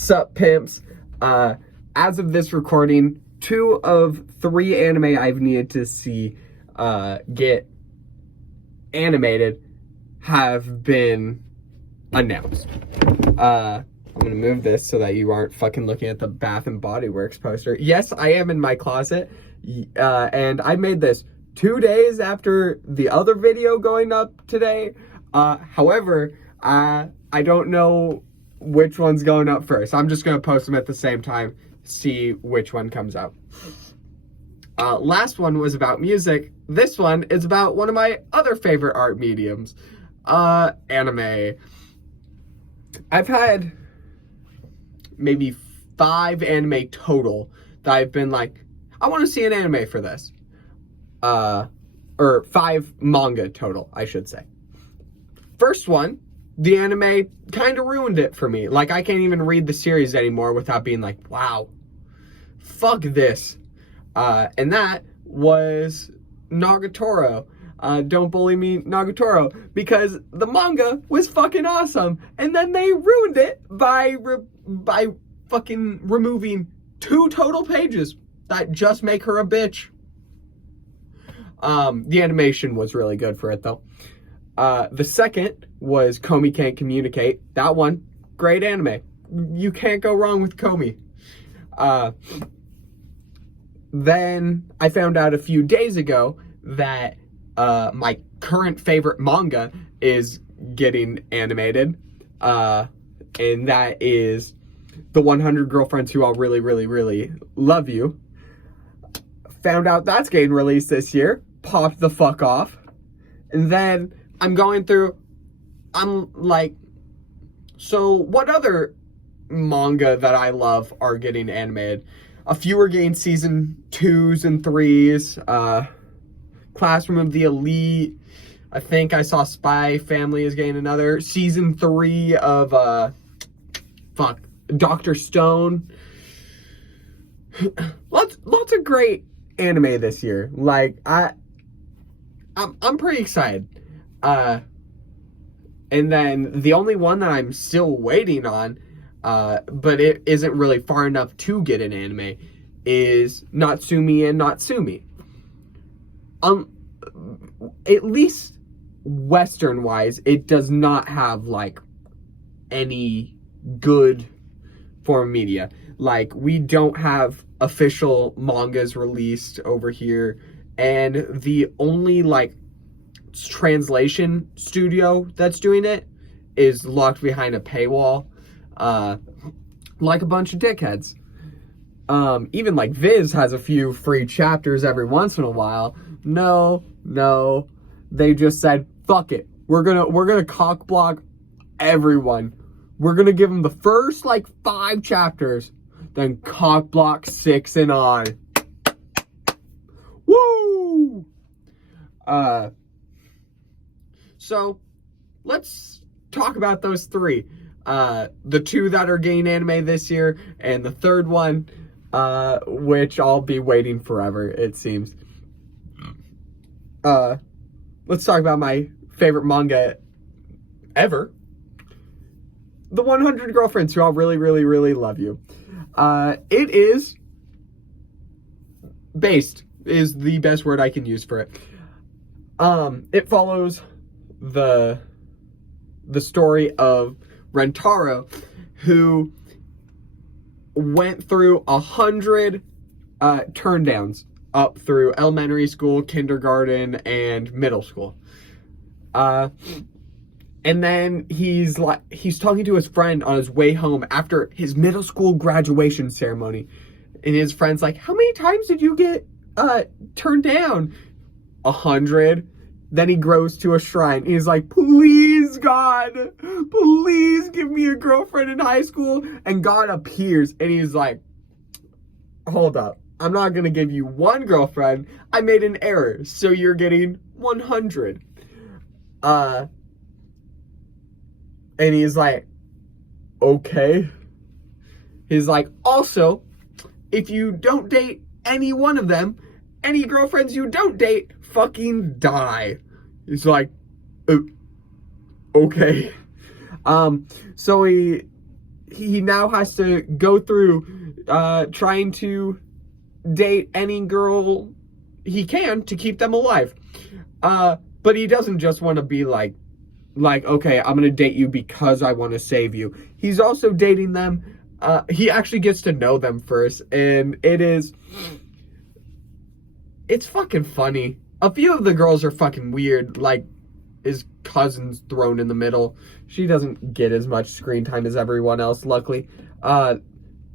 Sup pimps. As of this recording, 2 of 3 anime I've needed to see get animated have been announced. I'm gonna move this so that you aren't fucking looking at the Bath and Body Works poster. Yes, I am in my closet, and I made this 2 days after the other video going up today. However, I don't know which one's going up first. I'm just gonna post them at the same time, see which one comes out. Last one was about music. This one is about one of my other favorite art mediums, anime. I've had maybe 5 anime total that I've been like, I want to see an anime for this. Or 5 manga total, I should say. First one, the anime kind of ruined it for me. Like, I can't even read the series anymore without being like, wow, fuck this. And that was Nagatoro. Don't bully me, Nagatoro, because the manga was fucking awesome, and then they ruined it by fucking removing 2 total pages that just make her a bitch. The animation was really good for it, though. The second was Komi Can't Communicate. That one, great anime. You can't go wrong with Komi. Then I found out a few days ago that my current favorite manga is getting animated, and that is The 100 Girlfriends Who All Really, Really, Really Love You. Found out that's getting released this year. Popped the fuck off. And then I'm going through, I'm like, so what other manga that I love are getting animated? A few are getting season 2s and 3s. Classroom of the Elite. I think I saw Spy Family is getting another. Season 3 of, Dr. Stone. Lots of great anime this year. Like, I'm pretty excited. And then the only one that I'm still waiting on, but it isn't really far enough to get an anime, is Natsumi and Natsumi. At least Western wise, it does not have like any good form of media. Like, we don't have official mangas released over here, and the only like translation studio that's doing it is locked behind a paywall, like a bunch of dickheads. Even like Viz has a few free chapters every once in a while. No, they just said, fuck it, we're gonna cock block everyone. We're gonna give them the first like 5 chapters, then cock block 6 and on. Woo! So let's talk about those 3. The 2 that are getting anime this year, and the third one, which I'll be waiting forever, it seems. Let's talk about my favorite manga ever. The 100 Girlfriends Who All Really, Really, Really Love You. It is based, is the best word I can use for it. It follows the story of Rentaro, who went through 100 turndowns up through elementary school, kindergarten, and middle school. And then he's talking to his friend on his way home after his middle school graduation ceremony. And his friend's like, how many times did you get turned down? 100. Then he grows to a shrine. He's like, please, God, please give me a girlfriend in high school. And God appears, and he's like, hold up. I'm not going to give you 1 girlfriend. I made an error, so you're getting 100. And he's like, okay. He's like, also, if you don't date any one of them, any girlfriends you don't date fucking die. He's like, okay. So he now has to go through trying to date any girl he can to keep them alive. But he doesn't just want to be like, okay, I'm gonna date you because I want to save you. He's also dating them. He actually gets to know them first, and it's fucking funny. A few of the girls are fucking weird, like his cousin's thrown in the middle. She doesn't get as much screen time as everyone else, luckily.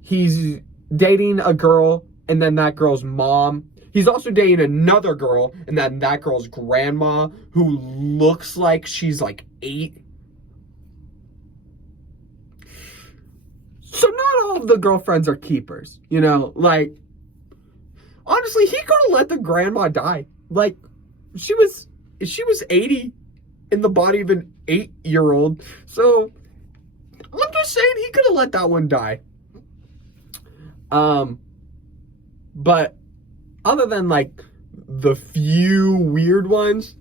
He's dating a girl, and then that girl's mom. He's also dating another girl, and then that girl's grandma, who looks like she's like 8. So not all of the girlfriends are keepers, you know? Like, honestly, he could have let the grandma die. Like, she was 80 in the body of an 8-year-old. So, I'm just saying he could have let that one die. But other than, like, the few weird ones,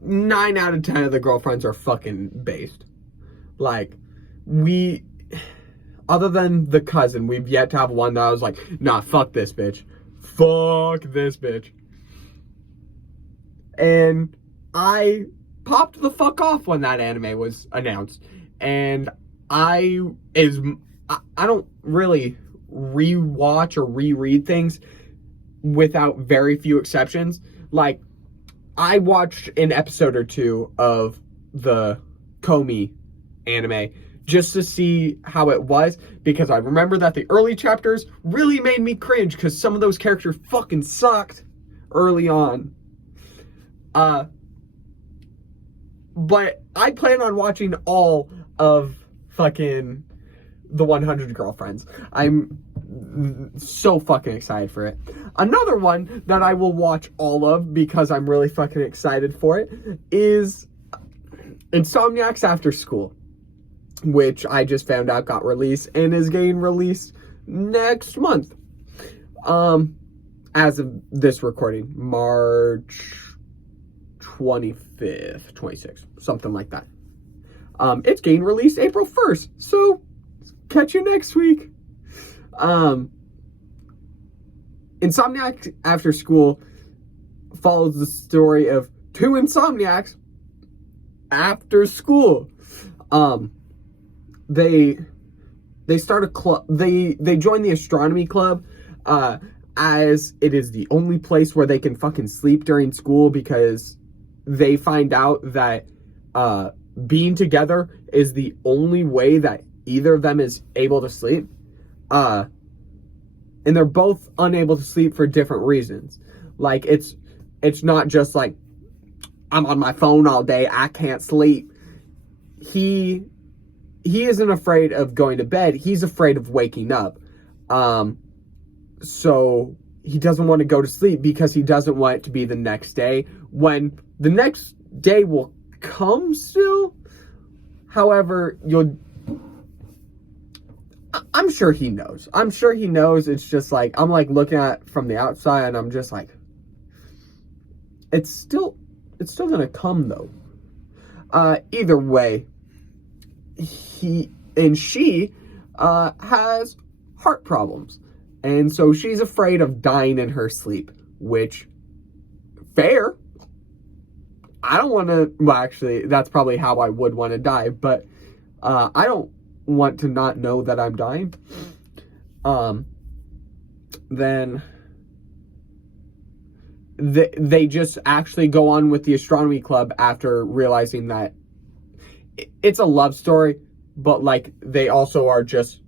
9 out of 10 of the girlfriends are fucking based. Like, other than the cousin, we've yet to have one that I was like, nah, fuck this bitch. Fuck this bitch. And I popped the fuck off when that anime was announced. And I don't really rewatch or reread things without very few exceptions. Like, I watched an episode or two of the Komi anime just to see how it was, because I remember that the early chapters really made me cringe because some of those characters fucking sucked early on. But I plan on watching all of fucking the 100 Girlfriends. I'm so fucking excited for it. Another one that I will watch all of because I'm really fucking excited for it is Insomniacs After School, which I just found out got released and is getting released next month. As of this recording, March 25th, 26th, something like that. It's getting released April 1st, so catch you next week. Insomniacs After School follows the story of 2 insomniacs after school. They start a club. They join the astronomy club, as it is the only place where they can fucking sleep during school, because they find out that being together is the only way that either of them is able to sleep. And they're both unable to sleep for different reasons. Like, it's not just like, I'm on my phone all day, I can't sleep. He isn't afraid of going to bed, he's afraid of waking up. So he doesn't want to go to sleep because he doesn't want it to be the next day, when the next day will come still. However, I'm sure he knows. It's just like, I'm like looking at it from the outside and I'm just like, it's still gonna come though. Either way, she has heart problems, and so she's afraid of dying in her sleep, which, fair. I don't want to, well, actually, that's probably how I would want to die, but I don't want to not know that I'm dying. Then they just actually go on with the astronomy club after realizing that it's a love story, but like, they also are just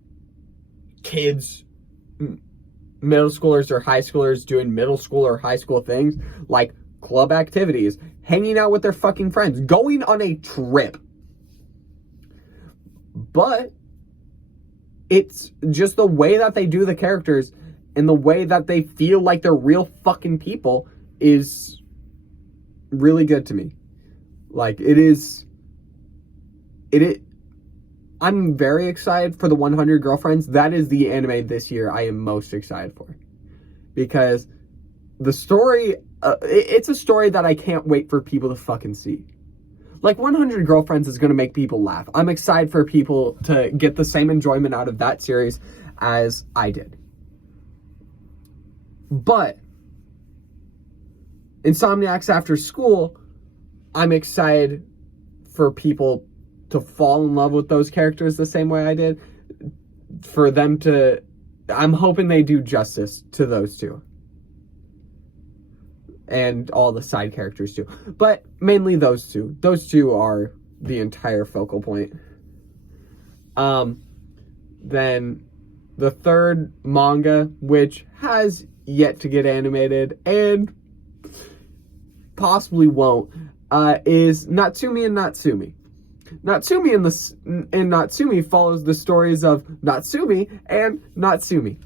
kids, middle schoolers or high schoolers doing middle school or high school things, like club activities, hanging out with their fucking friends, going on a trip. But it's just the way that they do the characters and the way that they feel like they're real fucking people is really good to me. Like, I'm very excited for the 100 Girlfriends. That is the anime this year I am most excited for, because the story, it's a story that I can't wait for people to fucking see. Like 100 Girlfriends is going to make people laugh. I'm excited for people to get the same enjoyment out of that series as I did. But Insomniacs After School, I'm excited for people to fall in love with those characters the same way I did. For them to... I'm hoping they do justice to those two. And all the side characters too. But mainly those two. Those two are the entire focal point. Then the third manga, which has yet to get animated and possibly won't, is Natsume and Natsumi. Natsume and Natsumi follows the stories of Natsumi and Natsumi.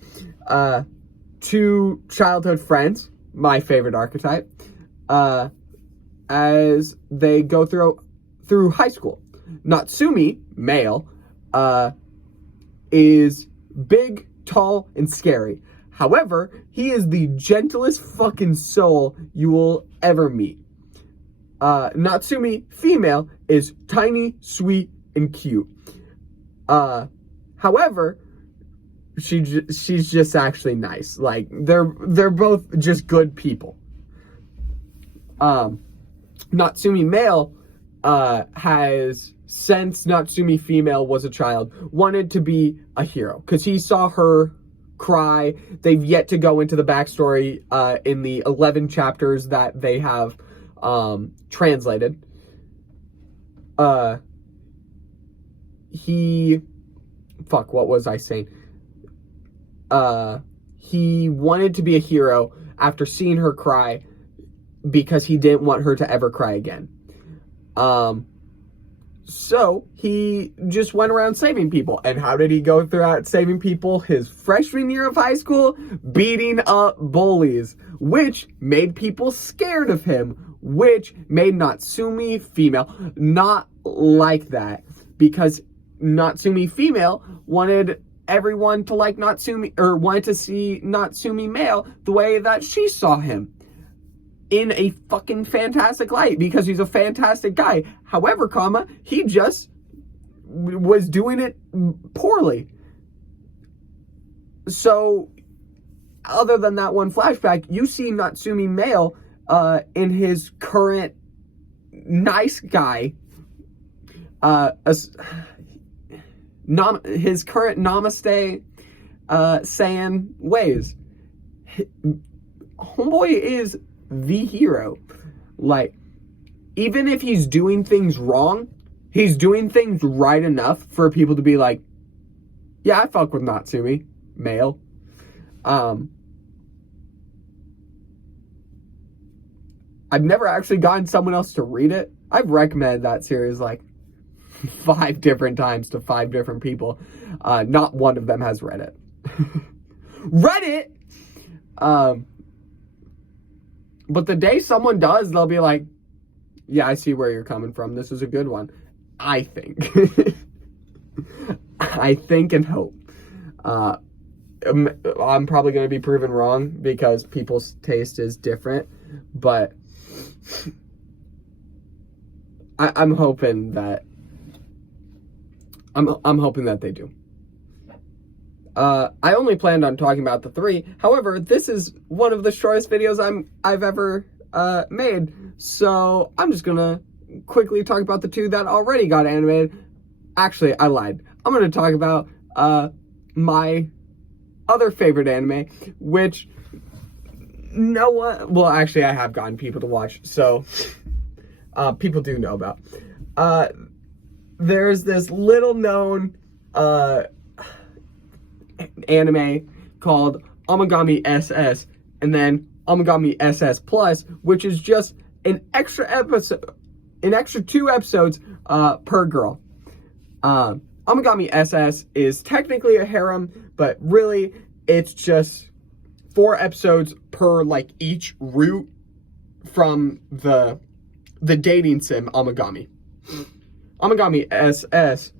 Two childhood friends, my favorite archetype, as they go through high school. Natsumi, male, is big, tall, and scary. However, he is the gentlest fucking soul you will ever meet. Natsumi, female, is tiny, sweet, and cute. However, she's just actually nice. Like, they're both just good people. Natsumi male has, since Natsumi female was a child, wanted to be a hero because he saw her cry. They've yet to go into the backstory in the 11 chapters that they have translated. What was I saying? He wanted to be a hero after seeing her cry because he didn't want her to ever cry again. So he just went around saving people. And how did he go throughout saving people? His freshman year of high school, beating up bullies, which made people scared of him, which made Natsumi female not like that, because Natsumi female wanted everyone to like Natsumi, or wanted to see Natsumi male the way that she saw him, in a fucking fantastic light, because he's a fantastic guy. However, he just was doing it poorly. So, other than that one flashback, you see Natsumi male in his current nice guy, his current namaste saying ways. Homeboy is the hero. Like, even if he's doing things wrong, he's doing things right enough for people to be like, yeah, I fuck with Natsumi male. I've never actually gotten someone else to read it. I've recommended that series like 5 different times to 5 different people. Not one of them has read it. Read it! But the day someone does, they'll be like, yeah, I see where you're coming from. This is a good one. I think. I think and hope. I'm probably going to be proven wrong because people's taste is different. But I'm hoping that I'm hoping that they do. I only planned on talking about the 3. However, this is one of the shortest videos I've ever made. So I'm just gonna quickly talk about the 2 that already got animated. Actually, I lied. I'm gonna talk about my other favorite anime, which no one... Well, actually, I have gotten people to watch, so people do know about. There's this little known anime called Amagami SS, and then Amagami SS Plus, which is just an extra 2 episodes per girl. Amagami SS is technically a harem, but really it's just 4 episodes per like each route from the dating sim Amagami. Amagami SS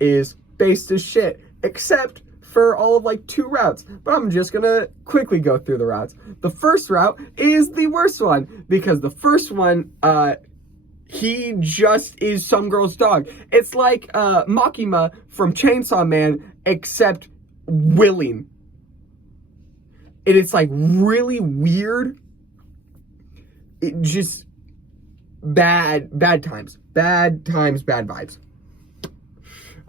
is based as shit, except for all of like 2 routes, but I'm just gonna quickly go through the routes. The first route is the worst one, because the first one he just is some girl's dog. It's like Makima from Chainsaw Man, except willing. It is like really weird. It just bad times, bad vibes.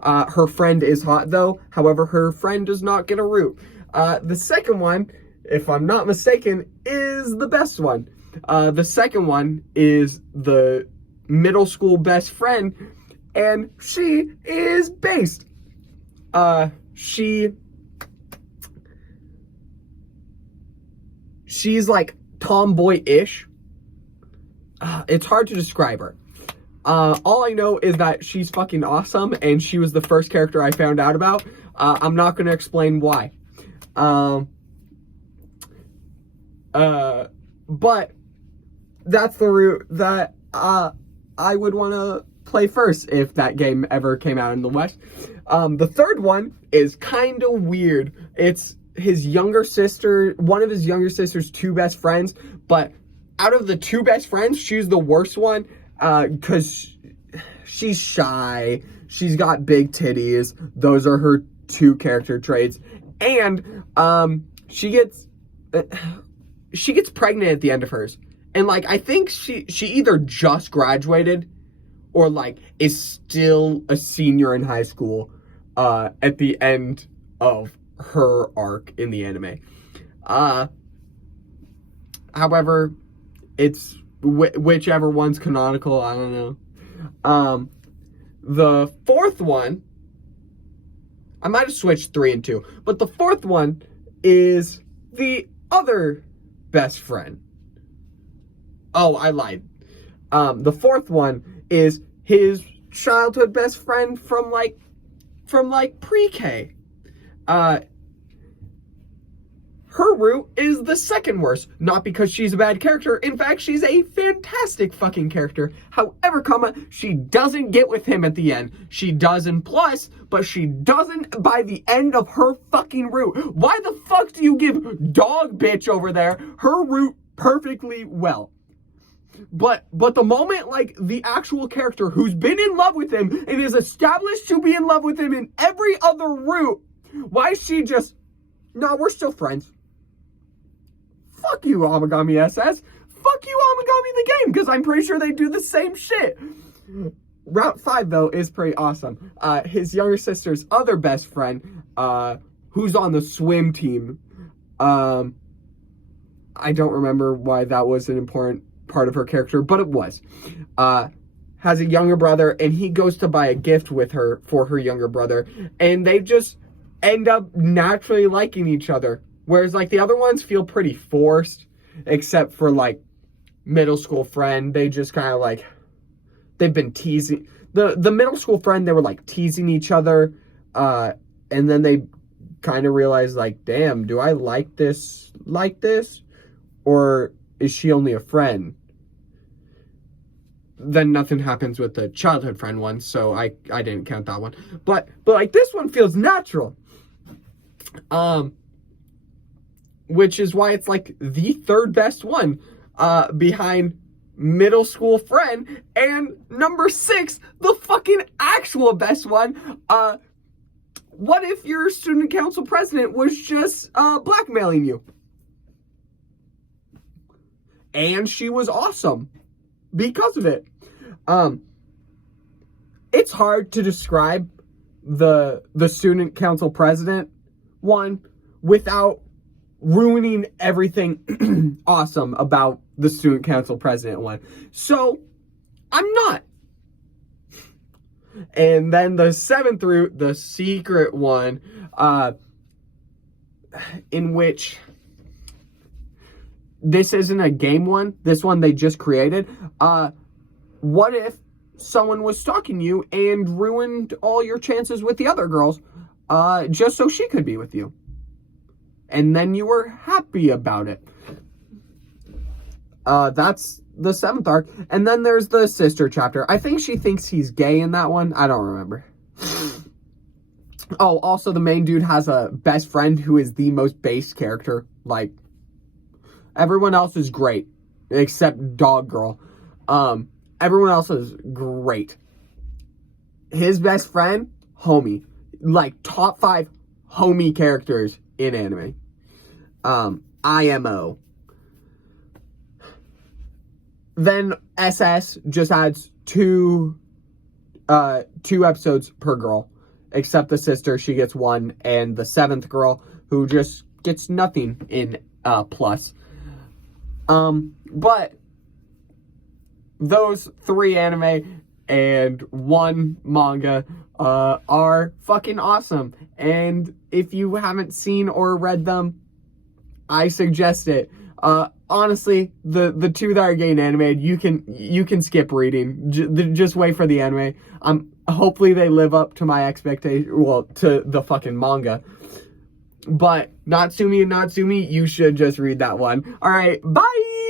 Her friend is hot though. However, her friend does not get a root. The second one, if I'm not mistaken, is the best one. The second one is the middle school best friend, and she is based. She's like tomboy-ish. It's hard to describe her. All I know is that she's fucking awesome, and she was the first character I found out about. I'm not going to explain why. But that's the route that I would want to play first if that game ever came out in the West. The third one is kind of weird. It's his younger sister, one of his younger sister's two best friends, but out of the two best friends, she's the worst one, because she's shy, she's got big titties, those are her two character traits, and she gets pregnant at the end of hers, and like I think she either just graduated or like is still a senior in high school at the end of her arc in the anime. However, it's whichever one's canonical, I don't know. The fourth one, I might have switched 3 and 2, but the fourth one is the other best friend. Oh, I lied. The fourth one is his childhood best friend from pre-K. Her route is the second worst, not because she's a bad character. In fact, she's a fantastic fucking character. However, she doesn't get with him at the end. She doesn't plus, but she doesn't by the end of her fucking route. Why the fuck do you give dog bitch over there her route perfectly well? But the moment, like, the actual character who's been in love with him and is established to be in love with him in every other route, why is she just, no, we're still friends. Fuck you, Amagami SS. Fuck you, Amagami the game, because I'm pretty sure they do the same shit. Route 5, though, is pretty awesome. His younger sister's other best friend, who's on the swim team, I don't remember why that was an important part of her character, but it was. Has a younger brother, and he goes to buy a gift with her for her younger brother, and they just end up naturally liking each other. Whereas, like, the other ones feel pretty forced, except for, like, middle school friend. They just kind of, like, they've been teasing. The middle school friend, they were, like, teasing each other, and then they kind of realized, like, damn, do I like this, or is she only a friend? Then nothing happens with the childhood friend one, so I didn't count that one. But like, this one feels natural. Which is why it's like the third best one, behind middle school friend, and number 6, the fucking actual best one. What if your student council president was just blackmailing you? And she was awesome because of it. It's hard to describe the student council president one without ruining everything awesome about the student council president one. So, I'm not. And then the 7th route, the secret one, in which this isn't a game one, this one they just created. What if someone was stalking you and ruined all your chances with the other girls, just so she could be with you? And then you were happy about it. That's the 7th arc. And then there's the sister chapter. I think she thinks he's gay in that one. I don't remember. Oh, also the main dude has a best friend who is the most base character. Like, everyone else is great, except Dog Girl. everyone else is great. His best friend, homie. Like, top 5 homie characters in anime. IMO. Then SS just adds two episodes per girl. Except the sister, she gets 1. And the 7th girl, who just gets nothing in plus. But those 3 anime and 1 manga are fucking awesome. And if you haven't seen or read them, I suggest it. Honestly, the 2 that are getting animated, you can skip reading. Just wait for the anime. Hopefully they live up to my expectation. Well, to the fucking manga. But Natsumi and Natsumi, you should just read that one. All right, bye.